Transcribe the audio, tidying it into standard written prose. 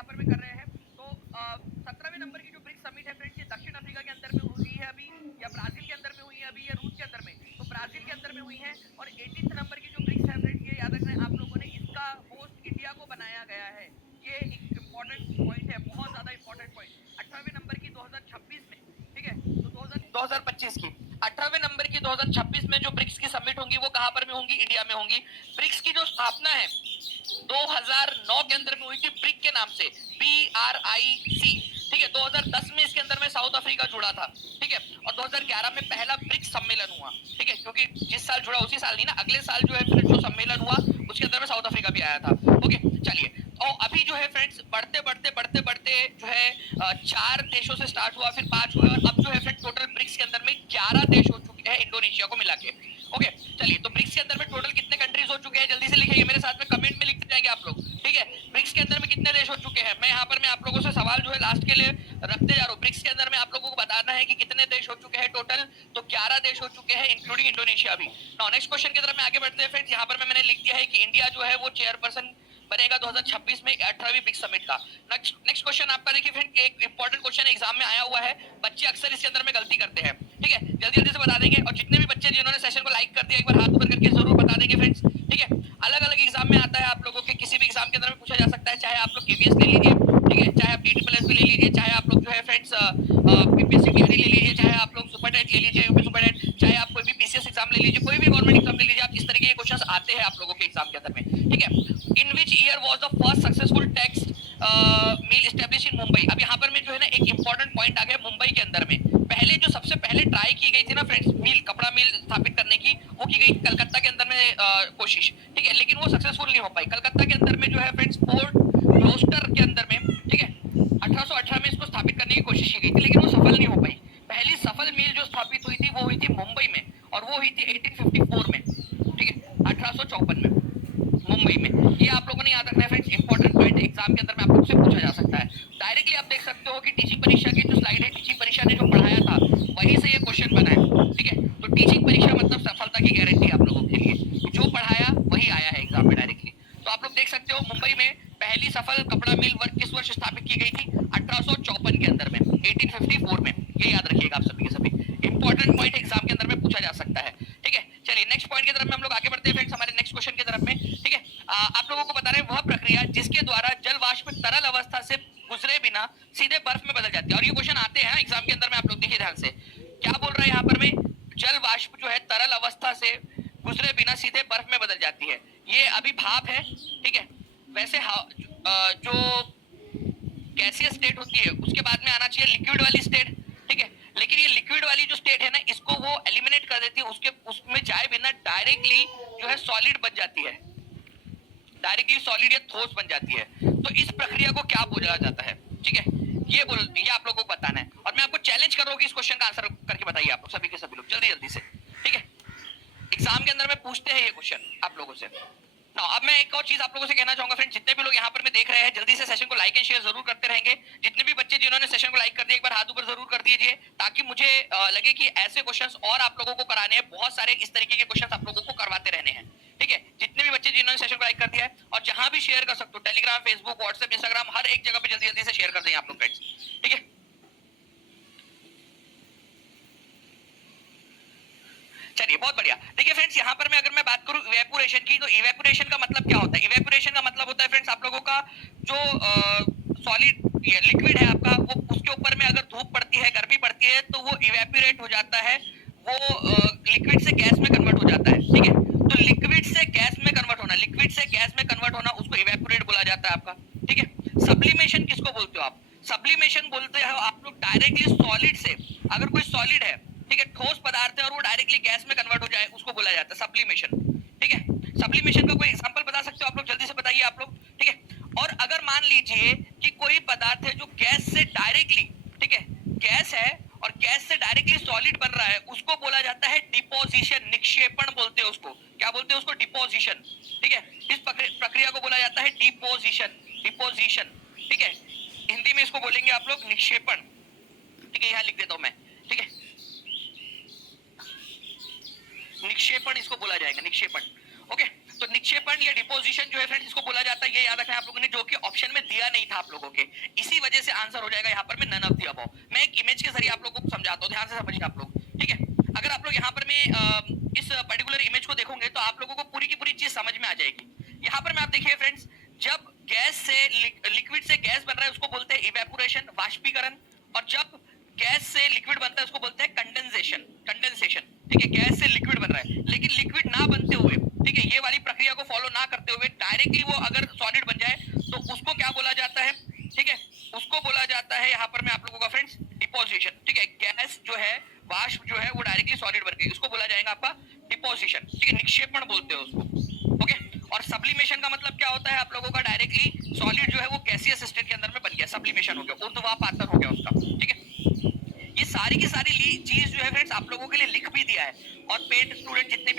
यहाँ पर में कर रहे हैं। तो 17वें नंबर की जो ब्रिक्स समिट है फ्रेंड्स, ये दक्षिण अफ्रीका के अंदर में हुई है अभी, या ब्राजील के अंदर में हुई है अभी, या रूस के अंदर में। तो ब्राजील के अंदर में हुई है। और 18th नंबर की जो ब्रिक्स है फ्रेंड्स, ये याद रखना है आप लोगों ने, इसका होस्ट इंडिया को बनाया गया है। ये एक इंपॉर्टेंट पॉइंट है, बहुत ज्यादा इंपॉर्टेंट पॉइंट। 18वें नंबर की 2026 में, ठीक है, तो 2025 की 18वें नंबर की 2026 में जो ब्रिक्स की समिट होंगी वो कहां पर में होंगी? इंडिया में होंगी। ब्रिक्स की जो स्थापना है 2009 के अंदर में हुई थी ब्रिक के नाम से, BRIC, ठीक है। 2010 में इसके अंदर में साउथ अफ्रीका जुड़ा था, ठीक है। और 2011 में पहला ब्रिक्स सम्मेलन हुआ, ठीक है, क्योंकि जिस साल जुड़ा उसी साल नहीं ना, अगले साल जो है फिर जो सम्मेलन हुआ उसके अंदर में साउथ अफ्रीका भी आया था। ओके, चलिए। और अभी जो है फ्रेंड्स बढ़ते बढ़ते बढ़ते बढ़ते जो है 4 देशों से स्टार्ट हुआ, फिर 5 हुए, और अब जो है फ्रेंड्स टोटल ब्रिक्स के अंदर में 11 देश हो चुके हैं इंडोनेशिया को मिला के। ओके, चलिए। तो ब्रिक्स के अंदर में टोटल कितने कंट्रीज हो चुके हैं? जल्दी से लिखिए मेरे साथ में, कमेंट में लिखते जाएंगे आप लोग, ठीक है। ब्रिक्स के अंदर में कितने देश हो चुके हैं? मैं यहाँ पर मैं आप लोगों से सवाल जो है लास्ट के लिए रखते जा रहा हूँ। ब्रिक्स के अंदर में आप लोगों को बताना है कि कितने देश हो चुके हैं टोटल। तो 11 देश हो चुके हैं इंक्लूडिंग इंडोनेशिया भी। नेक्स्ट क्वेश्चन की तरफ में आगे बढ़ते हैं फ्रेंड्स। यहाँ पर मैंने लिख दिया है कि इंडिया जो है वो चेयरपर्सन बनेगा 2026 में 18वीं ब्रिक्स समिट का। नेक्स्ट क्वेश्चन आपका देखिए फ्रेंड, एक इंपॉर्टेंट क्वेश्चन एग्जाम में आया हुआ है, बच्चे अक्सर इसके अंदर में गलती करते हैं, ठीक है। जल्दी जल्दी से बता देंगे, और जितने भी बच्चे जिन्होंने सेशन को लाइक कर दिया एक बार हाथ ऊपर करके जरूर बता देंगे फ्रेंड्स, ठीक है। अलग अलग एग्जाम में आता है आप लोगों के, किसी भी एग्जाम के अंदर में पूछा जा सकता है, चाहे आप लोग केवीएस ले लीजिए, ठीक है, चाहे आप DSSS भी ले लीजिए, चाहे आप लोग जो है फ्रेंड्स बीपीएससी टीआरई ले लीजिए, चाहे आप लोग सुपर टेट ले लीजिए, यूपी सुपर टेट, चाहे आप कोई भी पीसीएस एग्जाम ले लीजिए, कोई भी गवर्नमेंट एग्जाम ले लीजिए, आप इस तरीके के क्वेश्चंस आते हैं आप लोगों के एग्जाम के अंदर में, ठीक है। In which year was the first successful textile mill established in Mumbai? अब यहाँ पर में जो है ना एक इंपॉर्टेंट पॉइंट आ गया मुंबई के अंदर में। पहले जो सबसे पहले ट्राई की गई थी ना फ्रेंड्स, मिल, कपड़ा मिल स्थापित करने की, वो की गई कलकत्ता के अंदर में कोशिश, ठीक है, लेकिन वो सक्सेसफुल नहीं हो पाई। कलकत्ता के अंदर में जो है फ्रेंड्स पोर्ट ब्लोस्टर के अंदर में, ठीक है, 1818 में इसको स्थापित करने की कोशिश की गई थी, लेकिन वो सफल नहीं हो पाई। पहली सफल मिल जो स्थापित हुई थी वो हुई थी मुंबई में, और वो हुई थी 1854 में, ठीक है, 1854 में मुंबई में। ये आप लोगों ने याद रखना है फ्रेंड्स, इंपॉर्टेंट पॉइंट एग्जाम के अंदर में आप लोगों से पूछा जा सकता है। डायरेक्टली आप देख सकते हो कि टीचिंग परीक्षा की जो स्लाइड है, टीचिंग परीक्षा ने जो पढ़ाया था वहीं से ये क्वेश्चन बना है, ठीक है। तो टीचिंग परीक्षा मतलब सफलता की गारंटी आप लोगों के लिए, जो पढ़ाया वही आया है एग्जाम में डायरेक्टली। तो आप लोग देख सकते हो मुंबई में पहली सफल कपड़ा मिल वर्ग किस वर्ष स्थापित की गई थी? 1854 के अंदर में, 1854 में। ये याद रखिएगा आप सभी के सभी, इंपॉर्टेंट पॉइंट एग्जाम के अंदर में पूछा जा सकता है, ठीक है। चलिए नेक्स्ट पॉइंट की तरफ में हम लोग आगे बढ़ते हैं फ्रेंड्स, हमारे नेक्स्ट क्वेश्चन की तरफ में, ठीक है। आप लोगों को बता रहे हैं वह प्रक्रिया जिसके द्वारा जल वाष्प तरल अवस्था से गुजरे बिना सीधे बर्फ में बदल जाती है। और ये क्वेश्चन आते हैं एग्जाम के अंदर में, आप लोग देखिए ध्यान से, क्या बोल रहा है यहाँ पर में? जल वाष्प जो है तरल अवस्था से गुजरे बिना सीधे बर्फ में बदल जाती है। ये अभी भाप है, ठीक है। वैसे जो गैसियस स्टेट होती है उसके बाद में आना चाहिए लिक्विड वाली स्टेट, ठीक है। लेकिन ये लिक्विड वाली जो स्टेट है ना, इसको वो एलिमिनेट कर देती है, उसके उसमें जाए बिना डायरेक्टली जो है सॉलिड बन जाती है, डायरेक्टली सॉलिड या ठोस बन जाती है। तो इस प्रक्रिया को क्या बोला जाता है, ठीक है। ये आप लोगों को बताना है, और मैं आपको चैलेंज कर रहा हूँ कि इस क्वेश्चन का आंसर करके बताइए आप लोग सभी के सभी लोग जल्दी जल्दी से, ठीक है। एग्जाम के अंदर में पूछते हैं ये क्वेश्चन आप लोगों से। अब मैं एक और चीज आप लोगों से कहना चाहूंगा फ्रेंड, जितने भी लोग यहाँ पर में देख रहे हैं जल्दी से सेशन को लाइक एंड शेयर जरूर करते रहेंगे। जितने भी बच्चे जिन्होंने सेशन को लाइक कर दिया एक बार हाथ ऊपर जरूर कर दीजिए, ताकि मुझे लगे कि ऐसे क्वेश्चंस और आप लोगों को कराने हैं, बहुत सारे इस तरीके के क्वेश्चंस आप लोगों को करवाते रहने हैं, ठीक है। जितने भी बच्चे जिन्होंने सेशन को लाइक कर दिया है, और जहां भी शेयर कर सकते हो, टेलीग्राम, फेसबुक, व्हाट्सएप, इंस्टाग्राम, हर एक जगह पे जल्दी जल्दी से शेयर कर दें आप लोग फ्रेंड्स, ठीक है। चलिए बहुत बढ़िया। देखिए फ्रेंड्स, यहाँ पर मैं अगर मैं बात करूं इवेपोरेशन की, तो इवेपोरेशन का मतलब क्या होता है? इवेपोरेशन का मतलब होता है फ्रेंड्स आप लोगों का जो सॉलिड लिक्विड है आपका, वो उसके ऊपर में अगर धूप पड़ती है, गर्मी पड़ती है, तो वो इवेपोरेट हो जाता है, वो लिक्विड से गैस में कन्वर्ट हो जाता है, ठीक है। तो लिक्विड से गैस में कन्वर्ट होना, लिक्विड से गैस में कन्वर्ट होना, उसको इवेपोरेट बोला जाता है आपका, ठीक है। सब्लिमेशन किसको बोलते हो आप? सब्लिमेशन बोलते हो आप लोग डायरेक्टली सॉलिड से, अगर कोई सॉलिड है, ठीक है, ठोस पदार्थ है, और वो डायरेक्टली गैस में कन्वर्ट हो जाए, उसको बोला जाता है सब्लिमेशन, ठीक है। सब्लिमेशन का कोई एग्जांपल बता सकते हो आप लोग? जल्दी से बताइए आप लोग, ठीक है। और अगर मान लीजिए कि कोई पदार्थ है जो गैस से डायरेक्टली, ठीक है, गैस है और गैस से डायरेक्टली सॉलिड बन रहा है, उसको बोला जाता है डिपोजिशन, निक्षेपण बोलते हैं उसको। क्या बोलते हैं उसको? डिपोजिशन, ठीक है। इस प्रक्रिया को बोला जाता है डिपोजिशन, डिपोजिशन, ठीक है। हिंदी में इसको बोलेंगे आप लोग निक्षेपण, ठीक है, यहाँ लिख देता हूं मैं, ठीक है। निक्षेपण इसको बोला जाएगा, निक्षेपण, ओके। तो निक्षेपण या डिपोजिशन जो है फ्रेंड्स इसको बोला जाता है, ये याद रखना आप लोगों ने, जो कि ऑप्शन में दिया नहीं था आप लोगों के, इसी वजह से आंसर हो जाएगा यहाँ पर में नन ऑफ द अबव। मैं एक इमेज के जरिए आप लोगों को समझाता हूँ, ध्यान से समझिए आप लोग, ठीक है। अगर आप लोग यहाँ पर में इस पर्टिकुलर इमेज को देखोगे तो आप लोगों को पूरी की पूरी चीज समझ में आ जाएगी। यहाँ पर में आप देखिए फ्रेंड्स, जब गैस से लिक्विड से गैस बन रहा है उसको बोलते हैं इवेपोरेशन, वाष्पीकरण, और जब गैस से लिक्विड बनता है उसको बोलते हैं कंडेंसेशन, कंडेंसेशन, ठीक है। गैस से लिक्विड बन रहा है, लेकिन लिक्विड ना बनते हुए, ठीक है, ये वाली प्रक्रिया को फॉलो ना करते हुए डायरेक्टली वो अगर सॉलिड बन जाए तो उसको क्या बोला जाता है, ठीक है, उसको बोला जाता है यहाँ पर मैं आप लोगों का फ्रेंड्स डिपोजिशन, ठीक है। गैस जो है, वाष्प जो है वो डायरेक्टली सॉलिड बन गई, उसको बोला जाएगा आपका डिपोजिशन, ठीक है, निक्षेपण बोलते हैं उसको, ओके। और सब्लिमेशन का मतलब क्या होता है आप लोगों का, डायरेक्टली सॉलिड जो है वो गैसियस स्टेट के अंदर में बन गया, सब्लिमेशन हो गया, ऊर्ध्वापातन हो गया उसका, ठीक है। ये सारी की सारी चीज जो है फ्रेंड्स आप लोगों के लिए लिख भी दिया है, और पेड स्टूडेंट जितने